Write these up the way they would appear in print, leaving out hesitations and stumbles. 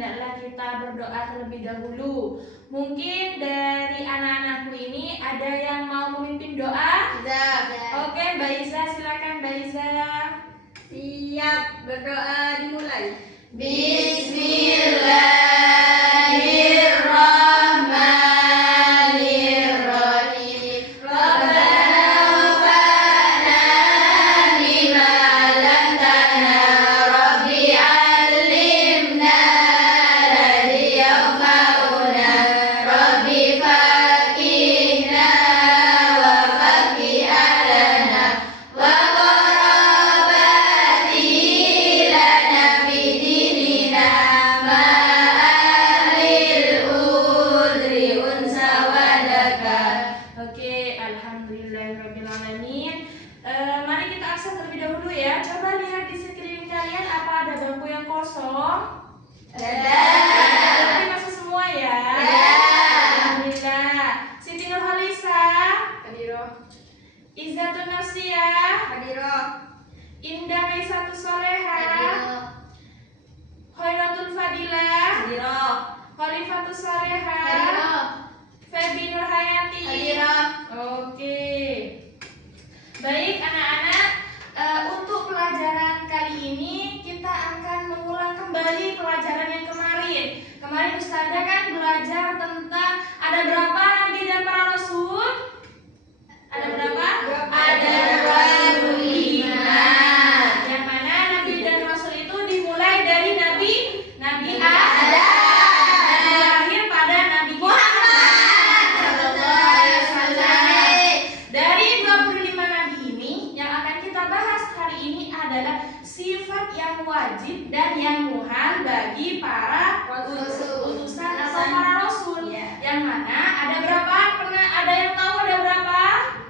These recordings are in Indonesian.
hendaklah kita berdoa terlebih dahulu. Mungkin dari anak-anakku ini ada yang mau memimpin doa? Siap. Oke, Mbak Iza, silakan Mbak Iza. Siap, berdoa dimulai. Bismillahirrahmanirrahim. Rabbana anfa'na bima 'allamtana. Rabbi 'allimna alladhi yanfa'una. Rabbi faqihna wa faqih alana wa qarabati lana fi dinina ma ahlil udri unsa wadaka. Oke, alhamdulillahirrabbilalamin. Mari kita absen terlebih dahulu ya. Coba lihat di sekeliling kalian, apa ada bangku yang kosong? Berarti masuk semua ya? Ya. Alhamdulillah. Siti Nurhalisa, Hadiroh. Izzatun Nafsiyah, Hadiroh. Indah Maisatus Solehah, Khairatul Fadilah, Hadiroh. Khalifatus Salehah, Hadiroh. Febi Nurhayati. Hadiroh. Oke. Baik anak-anak, untuk pelajaran kali ini kita akan mengulang kembali pelajaran yang kemarin. Kemarin Ustazah kan belajar tentang ada berapa nabi dan para rasul? Ada berapa? Ada 25. Yang mana nabi dan rasul itu dimulai dari Nabi Adam. dan berakhir pada Nabi Muhammad sallallahu alaihi wasallam. Dari 25 nabi ini yang akan kita bahas hari ini adalah sifat yang wajib dan yang muhal bagi para utusan atau para rasul. Iya. Yang mana ada berapa? Pernah ada yang tahu ada berapa?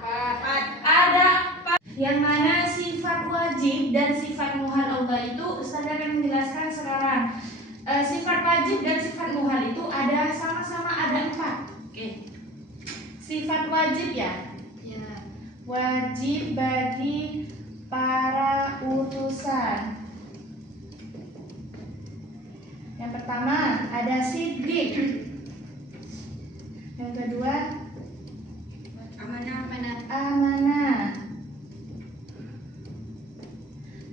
Empat. Ada empat. Yang mana sifat wajib dan sifat muhal Allah itu Ustaz akan menjelaskan sekarang. Sifat wajib dan sifat muhal itu ada sama-sama ada 4. Oke. Sifat wajib ya. Ya. Wajib bagi para utusan. Yang pertama ada siddiq. Yang kedua amanah.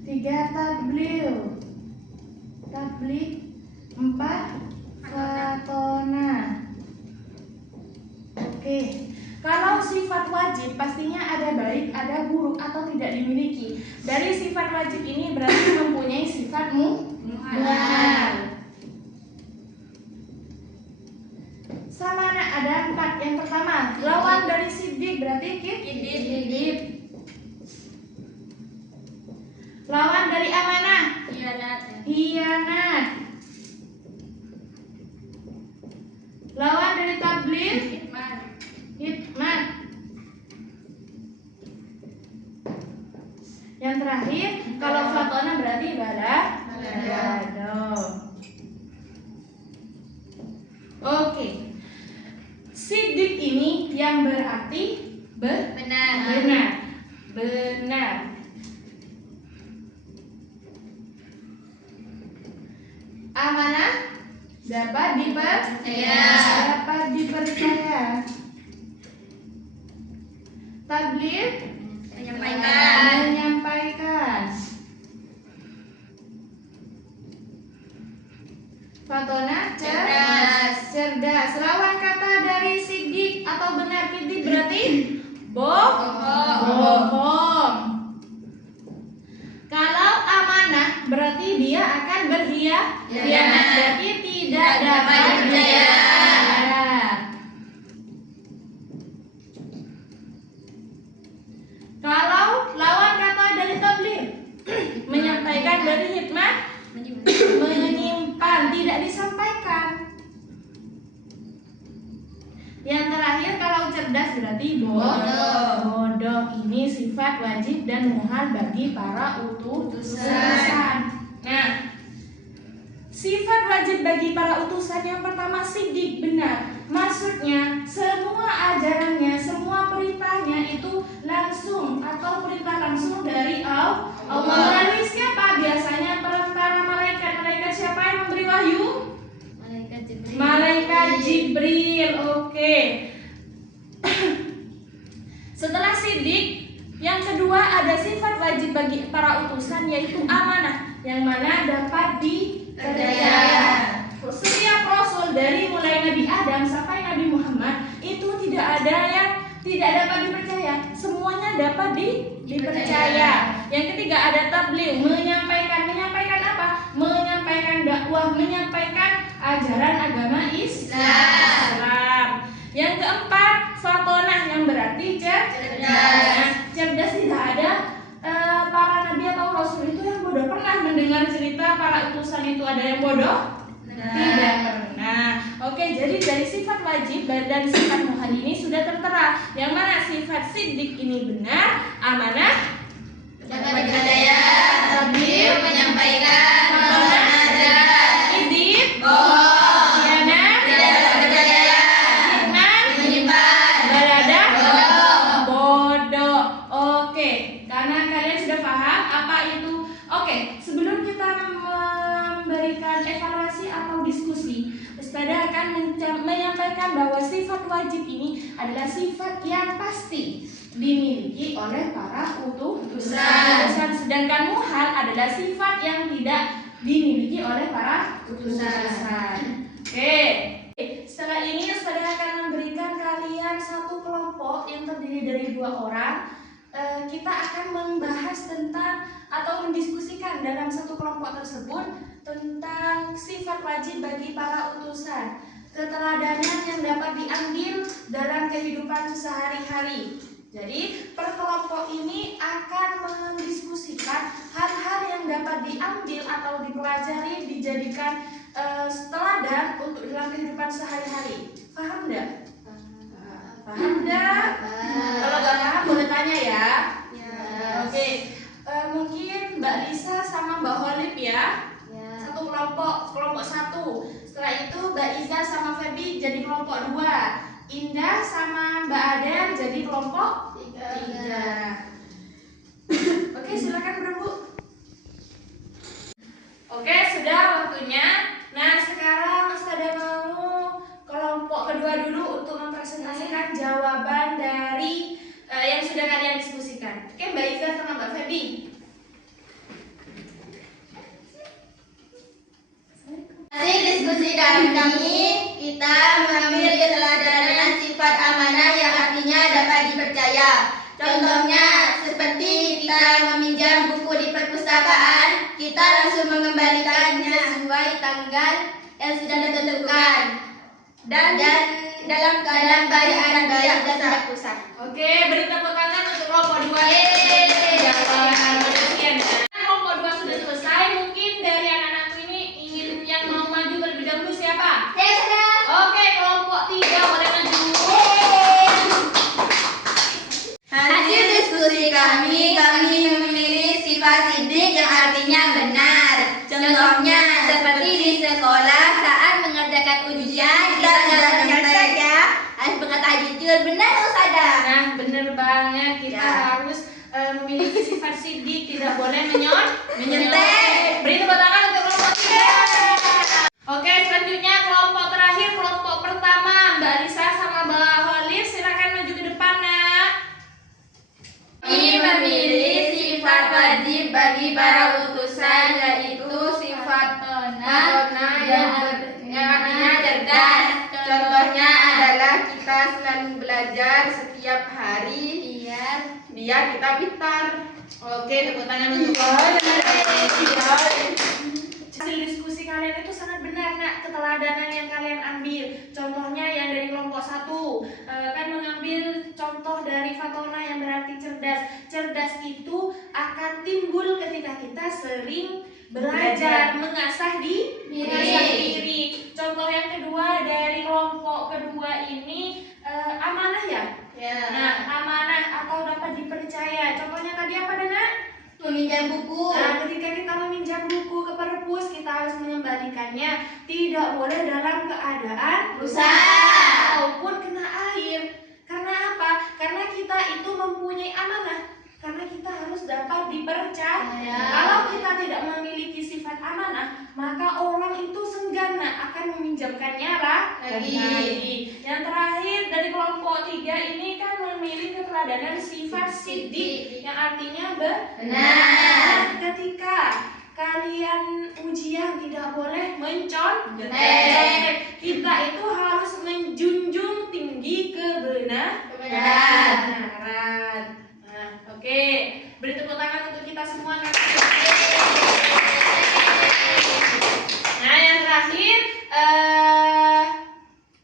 3 tabligh. 4 fatona. Oke. Kalau sifat wajib pastinya ada baik, ada buruk atau tidak dimiliki. Dari sifat wajib ini berarti mempunyai sifat muhal. Sama ada 4. Yang pertama, lawan dari siddiq berarti kidib. Lawan dari amanah, hianat. Lawan dari tabligh, hikmat. Yang terakhir, kalau fatona berarti bodoh. Oke. Siddiq ini yang berarti benar. Amanah dapat dipercaya. Tabligh menyampaikan. Fatona cerdas. Lawan kata dari siddiq atau benar kidib berarti bohong. Kalau amanah berarti dia akan berkhianat, berarti tidak dapat dipercaya. Kalau lawan kata dari tabligh menyampaikan, dari hikmah menyimpan, tidak disampaikan. Yang terakhir kalau cerdas berarti bodoh. Ini sifat wajib dan muhal bagi para utusan. Nah, sifat wajib bagi para utusan yang pertama siddiq, benar. Maksudnya semua ajarannya, semua perintahnya itu langsung atau perintah langsung dari Allah. Melalui siapa? Biasanya para malaikat. Malaikat siapa yang memberi wahyu? Jibril. Oke. Setelah sidik, yang kedua ada sifat wajib bagi para utusan yaitu amanah, yang mana dapat dipercaya. Setiap rasul dari mulai Nabi Adam sampai Nabi Muhammad itu tidak ada yang tidak dapat dipercaya, semuanya dapat dipercaya. Yang ketiga ada tabligh, menyampaikan apa? Menyampaikan dakwah, menyampaikan ajaran agama Islam. Yang keempat fatonah, yang berarti cerdas. Cerdas tidak ada para nabi atau rasul itu yang bodoh. Pernah mendengar cerita para utusan itu ada yang bodoh? Tidak pernah. Oke, jadi dari sifat wajib dan sifat muhal ini sudah tertera. Yang mana sifat sidik ini benar, amanah, dapat dipercaya, tabligh, menyampaikan, fatonah, idib, bohong, khianat, tidak dapat dipercaya, fitnah, menyimpan, baladah, bodoh. Oke, karena kalian sudah paham apa itu. Oke, sebelum kita memberikan evaluasi atau diskusi, Ustazah akan menyampaikan bahwa sifat wajib ini adalah sifat yang pasti dimiliki oleh para utusan. Sedangkan muhal adalah sifat yang tidak dimiliki oleh para utusan. Oke. Setelah ini Ustazah akan memberikan kalian satu kelompok yang terdiri dari 2 orang. Kita akan membahas tentang atau mendiskusikan dalam satu kelompok tersebut tentang sifat wajib bagi para utusan, keteladanan yang dapat diambil dalam kehidupan sehari-hari. Jadi per kelompok ini akan mendiskusikan hal-hal yang dapat diambil atau dipelajari, dijadikan teladan untuk dalam kehidupan sehari-hari. Paham enggak? Paham enggak? Kalau nggak paham boleh tanya ya. Oke. Mungkin Mbak Lisa sama Mbak Holip ya. Satu kelompok 1. Setelah itu Mbak Iza sama Febi jadi kelompok 2. Indah sama Mbak Adel jadi kelompok 3. Oke, silakan berembuk. Oke, sudah waktunya. Nah, sekarang Ustazah mau kelompok kedua dulu untuk mempresentasikan jawaban dari yang sudah kalian diskusikan. Oke, Mbak Iza sama Mbak Febi. Hasil diskusi kami, kita mengambil keteladanan sifat amanah yang artinya dapat dipercaya. Contohnya, seperti kita meminjam buku di perpustakaan, kita langsung mengembalikannya sesuai tanggal yang sudah ditentukan dan dalam keadaan keadaan baik dan tidak rusak. Oke, beri tepuk tangan untuk kelompok 2. Kelompok 2 sudah selesai. Mungkin dari anak-anakku ini ingin yang mau maju terlebih dahulu siapa? Oke, kelompok 3 boleh maju. Hasil diskusi kami memilih sifat sidik yang artinya benar. Contohnya seperti di sekolah saat mengerjakan ujian kita jangan nyontek ya, harus berkata jujur. Benar Ustazah? Nah, bener banget, kita harus memiliki sifat sidik, tidak boleh menyontek. Beri tepuk tangan untuk kelompok 3. Oke, selanjutnya kelompok terakhir, kelompok pertama, Mbak Lisa sama Mbak Holif, silakan maju ke depan, Nak. Kami memilih sifat wajib bagi para utusan, yaitu sifat fatonah yang artinya cerdas. Contohnya adalah kita selalu belajar setiap hari biar kita pintar. Oke, tepuk tangan untuk hasil diskusi kalian itu sangat benar, Nak. Keteladanan yang kalian ambil, contohnya yang dari kelompok 1 kan mengambil contoh dari fatonah yang berarti cerdas. Cerdas itu akan timbul ketika kita sering belajar, mengasah diri. Contoh yang kedua dari kelompok kedua ini amanah ya. Nah, amanah atau dapat dipercaya. Contohnya tadi apa, Nak? Meminjam buku. Nah, ketika kita meminjam buku ke perpus, kita harus mengembalikannya. Tidak boleh dalam keadaan Rusak ataupun kena air. Karena apa? Karena kita itu mempunyai amanah. Karena kita harus dapat dipercaya. Kalau kita tidak memiliki sifat amanah, maka orang itu segan akan meminjamkannya lagi. Yang terakhir dari kelompok 3 ini kan memilih keteladanan sifat siddiq yang artinya benar. Ketika kalian ujian tidak boleh mencontek. Kita itu harus menjunjung tinggi kebenaran. Nah, oke. Beri tepuk tangan untuk kita semua. Nah, yang terakhir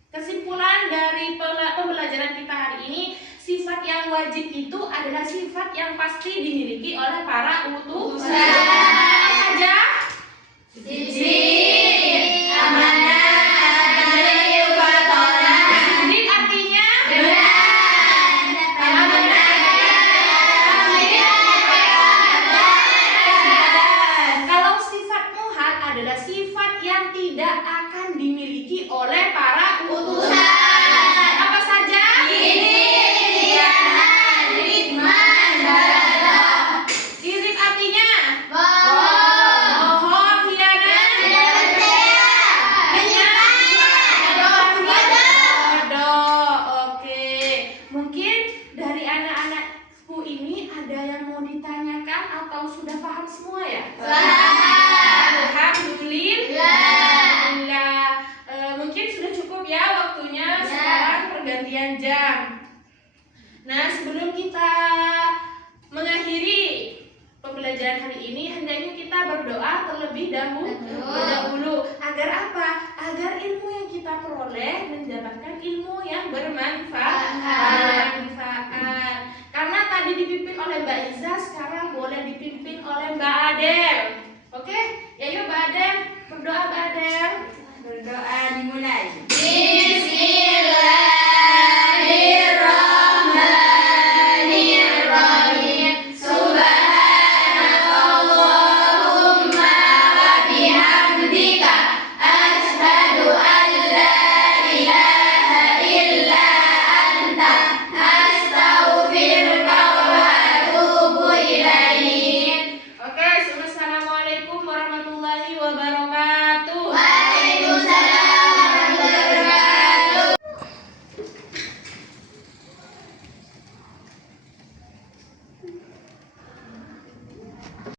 kesimpulan dari pembelajaran kita hari ini, sifat yang wajib itu adalah sifat yang pasti dimiliki oleh para utusan. Apa saja? Siddiq, amanah, adil, fatonah. Siddiq artinya Benar. kalau benar. Kalau sifat muhal adalah sifat yang tidak akan dimiliki oleh para utusan. Apa saja? Irik artinya bohong, khianat, bodoh. Oke, mungkin dari anak-anakku ini ada yang mau ditanyakan atau sudah paham semua ya? Alhamdulillah. Mungkin sudah cukup ya waktunya. Sekarang pergantian jam. Nah, sebelum kita mengakhiri pembelajaran hari ini, hendaknya kita berdoa terlebih dahulu. Agar apa? Agar